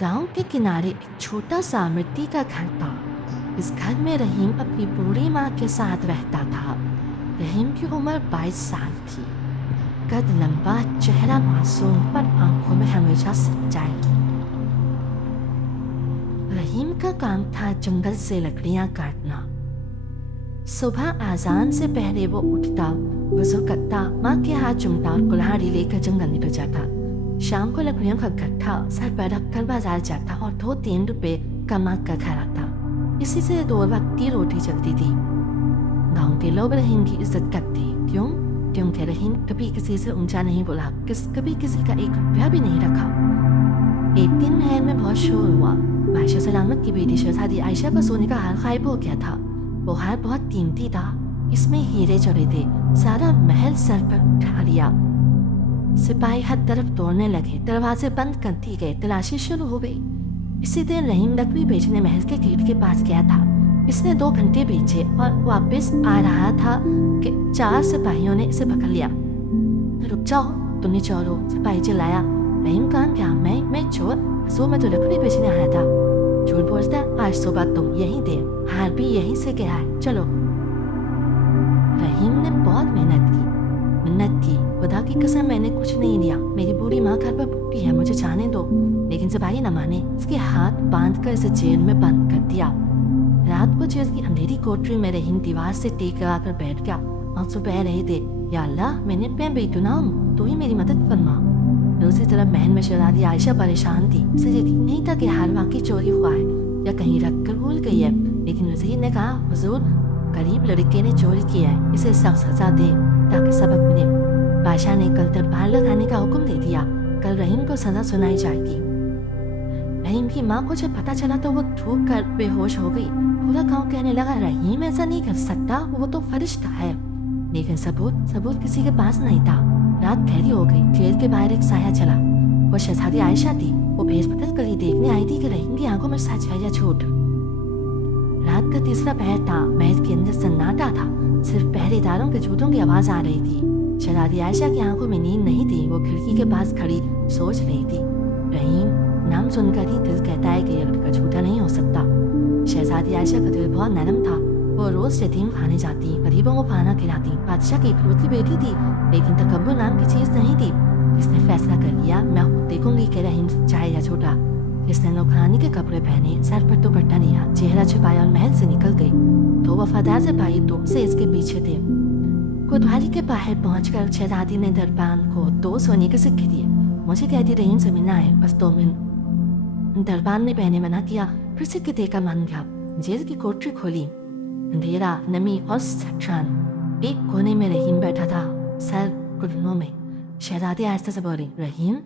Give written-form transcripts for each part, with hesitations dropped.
गांव के किनारे एक छोटा सा मिट्टी का घर था। इस घर में रहीम अपनी बूढ़ी माँ के साथ रहता था। रहीम की उम्र 22 साल थी। कद लंबा, चेहरा मासूम, पर आंखों में हमेशा सच्चाई। रहीम का काम था जंगल से लकड़ियां काटना। सुबह आजान से पहले वो उठता, वजू करता, माँ के हाथ चुमता और कुल्हाड़ी लेकर जंगल निकल जाता। शाम को लकड़ियों का गट्ठा सर पर रखकर बाजार जाता और 2-3 रुपए कमा कर घर आता। इसी से 2 वक्त की रोटी चलती थी। गांव के लोग रहीम की इज्जत करते। क्यों? क्योंकि रहीम कभी किसी से ऊंचा नहीं बोला, कभी किसी का 1 रुपया भी नहीं रखा। एक दिन महल में बहुत शोर हुआ। बादशाह सलामत की बेटी शहजादी आयशा का सोने का हार गायब हो गया था। वो हार बहुत कीमती था। इसमें हीरे जड़े थे। सारा महल सर पर उठा लिया। सिपाही हर तरफ दौड़ने लगे। दरवाजे बंद कर दिए गए। तलाशी शुरू हो गई। इसी दिन रहीम लकड़ी बेचने महल के गेट के पास गया था। इसने 2 घंटे बेचे और वापस आ रहा था कि 4 सिपाहियों ने इसे पकड़ लिया। रुक जाओ, तुमने चोर हो, सिपाही चिल्लाया। रहीम कान क्या? मैं चोर? मैं तो लकड़ी बेचने आया था। झूठ बोलता, आज सुबह तुम यहीं थे, हार भी यहीं से गया है, चलो। रहीम ने बहुत मेहनत की। खुदा की कसम, मैंने कुछ नहीं लिया। मेरी बूढ़ी माँ घर पर भूखी है, मुझे जाने दो। लेकिन सिपाही न माने। इसके हाथ बांधकर इसे जेल में बंद कर दिया। रात को जेल की अंधेरी कोठरी में रहीम दीवार से टेक लगाकर बैठ गया। आंसू बह रहे थे। या अल्लाह, मैंने मैं बेगुनाह हूँ, तू ही मेरी मदद फरमा। दूसरी तरफ महल में शहजादी आयशा परेशान थी। उसे यकीन नहीं था कि हार वाकई चोरी हुआ है या कहीं रख कर भूल गई है। लेकिन वज़ीर ने कहा, हुजूर, गरीब लड़के ने चोरी किया है, इसे सख्त सजा दे ताकि सबक मिले। बादशाह ने कल तलवार लगाने का हुक्म दे दिया। कल रहीम को सजा सुनाई जाएगी। रहीम की माँ को जब पता चला तो वो थूक कर बेहोश हो गई। पूरा गांव कहने लगा, रहीम ऐसा नहीं कर सकता, वो तो फरिश्ता है। लेकिन सबूत किसी के पास नहीं था। रात गहरी हो गई। जेल के बाहर एक साया चला। वो शहजादी आयशा थी। वो भेष बदल कर देखने आई थी कि रहीम की आंखों में सच है या झूठ। रात का तीसरा पहर था। महल के अंदर सन्नाटा था। सिर्फ पहरेदारों के जूतों की आवाज आ रही थी। शहजादी आयशा की आंखों में नींद नहीं थी। वो खिड़की के पास खड़ी सोच रही थी। रहीम नाम सुनकर ही दिल कहता है कि ये लड़का झूठा नहीं हो सकता। शहजादी आयशा का दिल बहुत नरम था। वो रोज यतीम खाने जाती, गरीबों को खाना खिलाती। बादशाह की इकलौती बेटी थी, लेकिन तकब्बुर नाम की चीज नहीं थी। इसने फैसला कर लिया, मैं खुद देखूंगी कि रहीम सच्चा है या झूठा। इसने नौकरानी के कपड़े पहने, सर पर दुपट्टा लिया, चेहरा छुपाया और महल से निकल गई। 2 वफादार सिपाही दूर से इसके पीछे थे। कोतवाली के बाहर पहुंचकर शहजादी ने दरबान को 2 सोने के सिक्के दिए। मुझे कहती रहीम से मिलना है, बस 2 मिनट। दरबान ने पहने मना किया, फिर सिक्के देकर मान गया। जेल की कोठरी खोली। अंधेरा, नमी और सटरान। एक कोने में रहीम बैठा था, सर घुटनों में। शहजादी आहिस्ता से बोली, रहीम।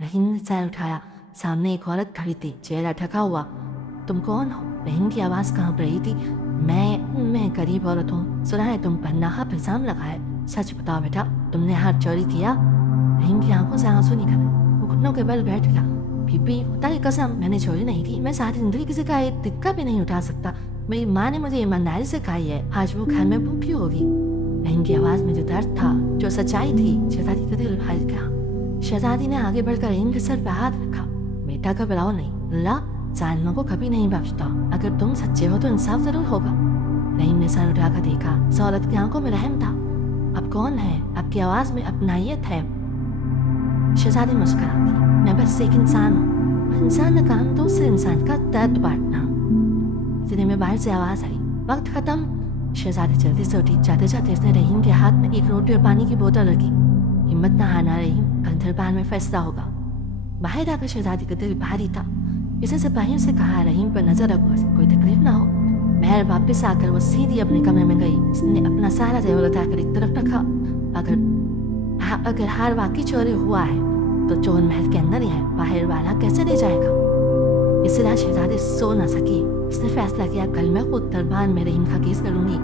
रहीम ने सर उठाया। सामने एक औरत खड़ी थी, चेहरा ढका हुआ। तुम कौन हो? रहीम की आवाज कांप रही थी। मैं गरीब औरत हूँ। सुना है तुम पर नाहक इल्जाम लगा है। सच बताओ बेटा, तुमने हाथ चोरी किया? रहीम की आंखों से आंसू निकले। वो घुटनों के बल बैठ गया। बीबी, खुदा की कसम, मैंने चोरी नहीं की। मैं सारी जिंदगी किसी का एक तिक्का भी नहीं उठा सकता। मेरी माँ ने मुझे ईमानदारी से सिखाई है। आज वो घर में भूखी होगी। रहीम की आवाज में जो दर्द था, जो सच्चाई थी, शहजादी का दिल भाग गया। शहजादी ने आगे बढ़कर रहीम के सर पर हाथ रखा। बेटा घबराओ नहीं, अल्लाह जालिमों को कभी नहीं बख्शता। अगर तुम सच्चे हो तो इंसाफ जरूर होगा। रहीम ने सर उठाकर देखा। इस औरत की आंखों में रहम था। अब कौन है? आपकी आवाज में अपनायत है। शहजादी मुस्कुराती। मैं बस एक इंसान हूँ। इंसान का काम दूसरे इंसान का दर्द बांटना। इतने में बाहर से आवाज आई, वक्त खत्म। शहजादी जल्दी से उठी। जाते जाते उसने रहीम के हाथ में एक रोटी और पानी की बोतल रखी। हिम्मत न हारना रहीम, कल दरबार में फैसला होगा। बाहर आकर शहजादी का दिल भारी था। इसने सिपाहियों से कहा, रहीम पर नजर रखो, कोई तकलीफ ना हो। महल वापस आकर वो सीधी अपने कमरे में गई। उसने अपना सारा जेवर उठाकर एक तरफ रखा। अगर हार वाकई चोरी हुआ है तो चोर महल के अंदर ही है, बाहर वाला कैसे ले जाएगा? इस रात शहजादी सो न सकी। उसने फैसला किया, कल मैं खुद दरबार में रहीम का केस करूंगी।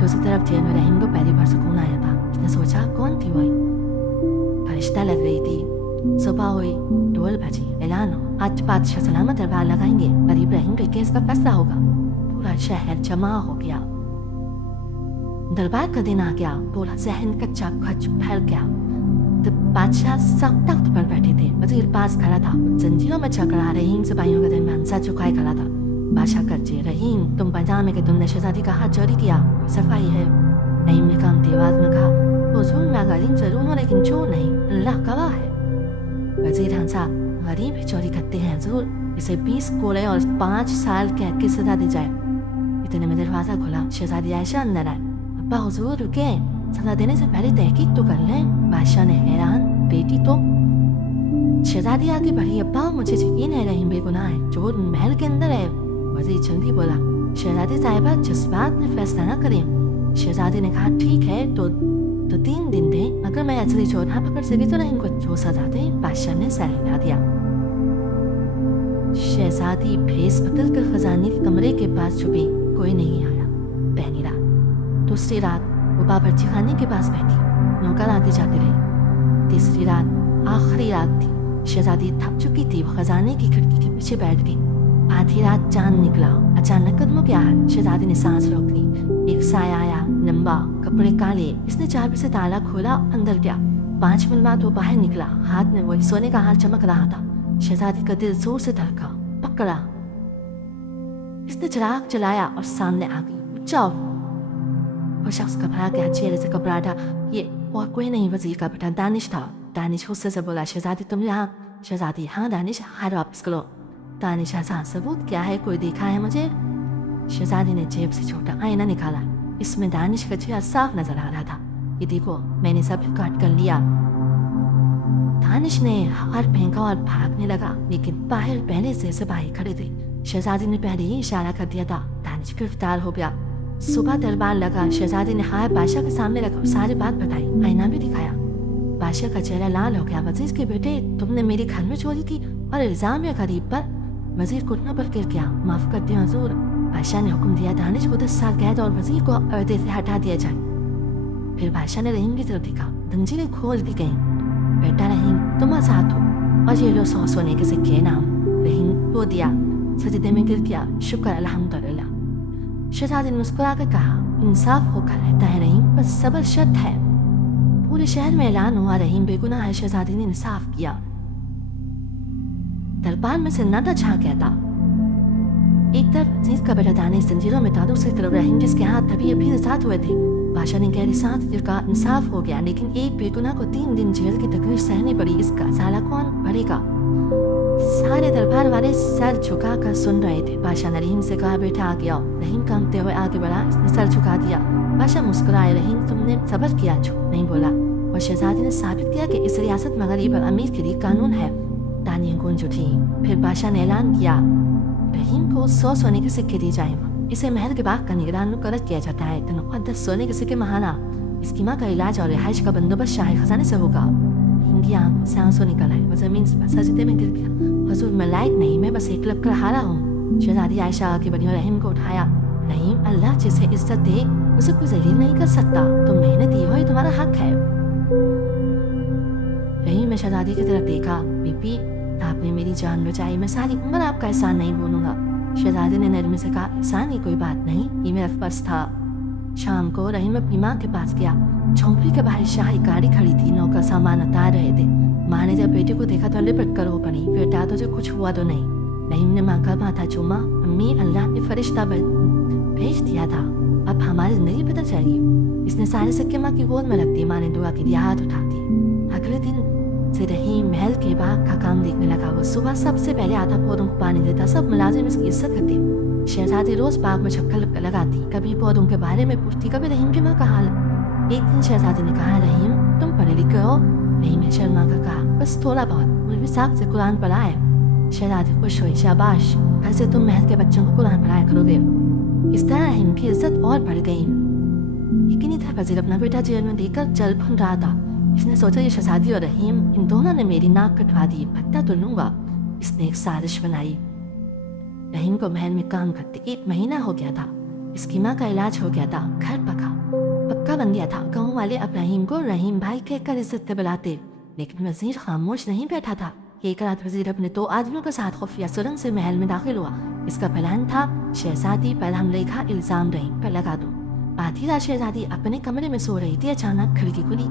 दूसरी तरफ जेल में रहीम को पहली बार सुकून आया था। उसने सोचा, कौन थी वही? फरिश्ता लग रही थी। सुबह हुई, 2 बजे। ऐलान हो, आज बादशाह सलामत दरबार लगाएंगे, गरीब रहीम के केस का फैसला होगा। पूरा शहर जमा हो गया। दरबार का दिन आ गया। पूरा जहन कच्चा खच फैल गया। बादशाह सब तख्त पर बैठे थे। वजीर पास खड़ा था, जंजीरों में जकड़ा रहीम सिपाहियों के दरमियान सर झुकाए खड़ा था। बादशाह कर्जे, रहीम तुम पैजामे के तुमने शहजादी का हाथ चोरी किया, सफाई है। रहीम ने कामती आवाज में कहा, हुजूर मैं गरीब जरूर हूँ लेकिन चोर नहीं, अल्लाह गवाह है। वजीर हंसा, गरीब ही चोरी करते हैं हुजूर, इसे 20 कोड़े और 5 साल कैद की सजा दी जाए। इतने में दरवाजा खुला, शहजादी आयशा अंदर आए। अब्बा हुजूर रुके, सजा देने से पहले तहकीक तो कर लें। बादशाह ने हैरान, बेटी तो? शहजादी आगे बढ़ी, अब्बा मुझे यकीन है रहीम बेगुनाह है, चोर महल के अंदर है। वजीर जल्दी बोला, शहजादी साहिबा जज्बात में फैसला न करें। शहजादी ने कहा, ठीक है तो 3 दिन दें, अगर मैं असली चोर ना पकड़ सके तो रहीम को जो सजा दे। बादशाह ने सर हिला दिया। शहजादी भेस बदल कर खजाने के कमरे के पास छुपी, कोई नहीं आया। पहली रात। दूसरी रात वो बावर्ची खाने के पास बैठी, नौकर आते जाते रहे। तीसरी रात आखिरी रात थी, शहजादी थक चुकी थी, वो खजाने की खिड़की के पीछे बैठ गई। आधी रात चांद निकला, अचानक कदमों की आहट, शहजादी ने सांस रोक ली। एक साया आया, लंबा, कपड़े काले, इसने चाबी से ताला खोला, अंदर गया। 5 मिनट बाद वो बाहर निकला, हाथ में वही सोने का हार चमक रहा था। शहजादी का दिल जोर से धड़का, पकड़ा। इसने चिराग जलाया और सामने आ गई। जाओ। वो शख्स घबरा गया, चेहरे से घबराहट। ये और कोई नहीं, वजीर का बेटा दानिश था। दानिश गुस्से से बोला, शहजादी तुम यहाँ? शहजादी, हाँ दानिश, हार वापस करो। दानिश हंसा, सबूत क्या है, कोई देखा है मुझे? शहजादी ने जेब से छोटा आईना निकाला, इसमें दानिश का चेहरा साफ नजर आ रहा था। ये देखो, मैंने सब काट कर लिया। दानिश ने हार फेंका और भागने लगा, लेकिन बाहर पहले से सिपाही खड़े थे। शहजादी ने पहले ही इशारा कर दिया था। दानिश गिरफ्तार हो गया। सुबह दरबार लगा, शहजादी ने हार बादशाह के सामने रखा, सारी बात बताई, आईना भी दिखाया। बादशाह का चेहरा लाल हो गया। वजीर के बेटे, तुमने मेरे घर में चोरी की और इल्जाम है गरीब पर। वजीर घुटनों पर गिर गया, माफ करते हैं हुजूर। बादशाह ने हुक्म दिया, दानिश को 10 साल कैद और वजीर को अहदे से हटा दिया जाए। फिर बादशाह ने रहीम की तरफ देखा, जंजीरें खोल दी गईं। बेटा रहीम, तुम आजाद हो और ये लो 100 सोने के सिक्के नाम। रहीम रो दिया, सजदे में गिर गया, शुक्र अल्हम्दुलिल्लाह। शहजादी ने मुस्कुराकर कहा, इंसाफ होकर रहता है रहीम, बस सबर शर्त है। पूरे शहर में ऐलान हुआ, रहीम बेगुनाह है। शहजादी ने इंसाफ किया। दरबार में सन्नाटा छा गया था। एक तरफ अजीज का बेटा दानिश जंजीरों में था, दूसरी तरफ रहीम जिसके हाथ तभी अभी साथ हुए थे। बादशाह ने गहरी सांस का इंसाफ हो गया, लेकिन एक बेगुनाह को 3 दिन जेल की तकलीफ सहनी पड़ी। इसका साला कौन भरेगा? सारे दरबार वाले सर झुका कर सुन रहे थे। बादशाह ने रहीम से कहा, बेटा आ गया। रहीम कांपते हुए आगे बढ़ा, इसने सर झुका दिया। बादशाह मुस्कुराए, रहीम तुमने सब्र किया, झूठ नहीं बोला। और शहजादी ने साबित किया कि इस रियासत में गरीब और अमीर के लिए कानून है। तानियां गूंज उठी। फिर बादशाह ने ऐलान किया, रहीम को 100 सोने के सिक्के दिए जाएंगे। इसे महल के बाग का निगरान मुकर्रर किया जाता है। तनख्वाह 10 सोने के सिक्के महाना। इसकी माँ का इलाज और रिहाइश का बंदोबस्त शाही खजाने से होगा। हिंदी आंखों से आंसू निकल आए, वो जमीन से सजदे में गिर गया। हुजूर मैं लायक नहीं, मैं बस एक लब कर हारा हूँ। शहजादी आयशा आगे बढ़ी और रहीम को उठाया। रहीम, अल्लाह जिसे इज्जत दे उसे कोई जलील नहीं कर सकता। तुम मेहनती हो, ये तुम्हारा हक है। रहीम ने शहजादी की तरफ देखा। बीबी, आपने मेरी जान बचाई, मैं सारी उम्र आपका एहसान नहीं भूलूंगा। शहजादी ने नरमी से कहा, एहसान की कोई बात नहीं, ये मेरा फर्ज था। शाम को रहीम अपनी माँ के पास गया। झोंपड़ी के बाहर शाही गाड़ी खड़ी थी, नौकर सामान उतार रहे थे। माँ ने जब बेटे को देखा तो लिपट कर रो पड़ी, बेटा तुझे कुछ हुआ तो नहीं? रहीम ने माँ का माथा चूमा। अम्मी, अल्लाह ने फरिश्ता भेज दिया था, अब हमारी जिंदगी बदल जाएगी। इसने सारे सिक्के माँ की गोद में रख दी। माँ ने दुआ के लिए हाथ उठा दी। अगले दिन से रहीम महल के बाग का काम देखने लगा। वो सुबह सबसे पहले आता, पौधों को पानी देता, सब मुलाजिम इसकी इज्जत करते। शहजादी रोज बाग में चक्कर लगाती, कभी पौधों के बारे में पूछती, कभी रहीम की माँ का हाल। एक दिन शहजादी ने कहा, रहीम तुम पढ़े लिखे हो? रहीम ने शर्मा कर कहा, बस थोड़ा बहुत, मुझे साख से कुरान पढ़ा है। शहजादी खुश हुई, शाबाश, कल से तुम महल के बच्चों को कुरान पढ़ाया करोगे। इस तरह रहीम की इज्जत और बढ़ गई। लेकिन इधर वजीर अपना बेटा जेल में देखकर जल भन रहा था। इसने सोचा, ये शहजादी और रहीम इन दोनों ने मेरी नाक कटवा दी, भत्ता तो लूंगा। इसने एक साजिश बनाई। रहीम को महल में काम करते 1 महीना हो गया था। इसकी माँ का इलाज हो गया था, घर पक्का बन गया था। गाँव वाले अब रहीम को रहीम भाई कहकर इज्जत से बुलाते। लेकिन वजीर खामोश नहीं बैठा था। एक रात वजीर अपने 2 आदमियों के साथ खुफिया सुरंग से महल में दाखिल हुआ। इसका प्लान था शहजादी पर हमले का इल्जाम रहीम पर लगा दूं। आधी रात शहजादी अपने कमरे में सो रही थी, अचानक खिड़की खुली।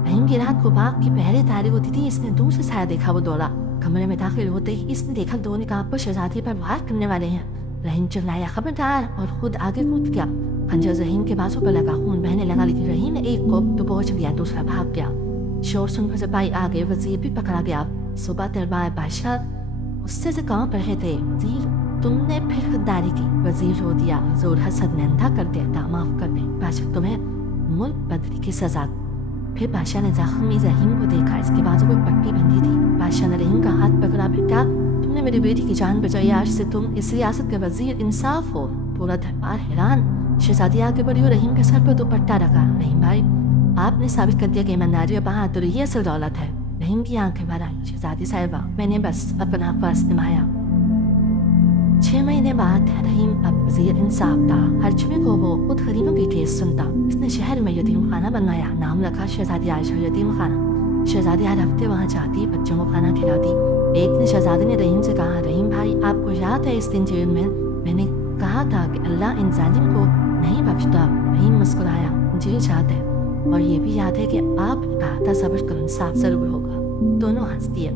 रहीम की रात को बाग की पहले तारे होती थी। इसने दूर से साया देखा। वो दौड़ा। कमरे में दाखिल होते ही इसने देखा दो निकाब पर शहजादी पर वार करने वाले हैं। रहीम चिल्लाया, खबरदार, और खुद आगे कूद गया। खंजर रहीम के बाजू पर लगा, खून बहने लगा। लेकिन रहीम ने एक को तो पहुंच लिया, दूसरा भाग गया। शोर सुनकर सिपाही आ गए। वजीर भी पकड़ा गया। सुबह दरबार बादशाह गुस्से से कांप रहे थे। वजीर, तुमने फिर खुददारी की। वजीर रो दिया, जोर हसद ने अंधा कर देता। माफ कर दे बादशाह, तुम्हें मुल्क बदरी की सजा। फिर बादशाह ने जख्मी रहीम को देखा। इसके बाजू पर पट्टी बंधी थी। बादशाह ने रहीम का हाथ पकड़ा। बेटा, तुमने मेरी बेटी की जान बचाई। आज से तुम इस रियासत के वजीर। इंसाफ हो। पूरा दरबार हैरान। शहजादी आगे बढ़ी और रहीम के सर पर दुपट्टा रखा। रहीम भाई, आपने साबित कर दिया कि ईमानदारी और बहादुरी ही असल दौलत है। रहीम की आंखें भर आई। शहजादी साहिबा, मैंने बस अपना फर्ज निभाया। 6 महीने बाद रहीम अब वजीर इंसाफ था। हर जुमे को वो खुद गरीबों की ठेस सुनता। इसने शहर में यतीम खाना बनवाया। नाम रखा शहजादी आयशा यतीम खाना। शहजादी हर हफ्ते वहाँ जाती, बच्चों को खाना खिलाती। एक दिन शहजादी ने रहीम से कहा, रहीम भाई, आपको याद है इस दिन जेल में मैंने कहा था कि अल्लाह इन जालिम को नहीं बख्शता। रहीम मुस्कुराया, मुझे याद है, और ये भी याद है कि आपने कहा था सब्र करो, इंसाफ जरूर होगा। दोनों हंस दिए।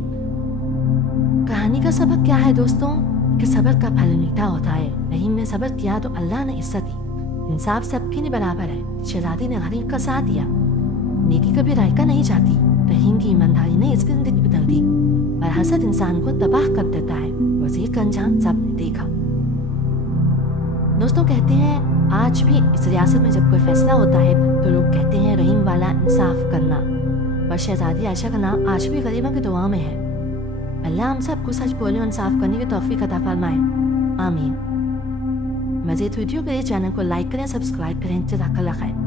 कहानी का सबक क्या है दोस्तों? कि सब्र का फल मीठा होता है। रहीम ने सब्र किया तो अल्लाह ने इज्जत दी। इंसाफ सबके लिए बराबर है। शहजादी ने गरीब का साथ दिया। नेकी कभी रायका नहीं जाती। रहीम की ईमानदारी ने इसकी जिंदगी बदल दी। और हसद इंसान को तबाह कर देता है। वजीर का अंजाम सबने देखा। दोस्तों, कहते हैं आज भी इस रियासत में जब कोई फैसला होता है तो लोग कहते हैं रहीम वाला इंसाफ करना। और शहजादी आयशा का नाम आज भी गरीबों की दुआ में है। अल्लाह हम सबको सच बोलने और इंसाफ करने की तौफीक अता फरमाए। आमीन। मज़ीद वीडियो के लिए चैनल को लाइक करें, सब्सक्राइब करें। जज़ाकल्लाह खैर।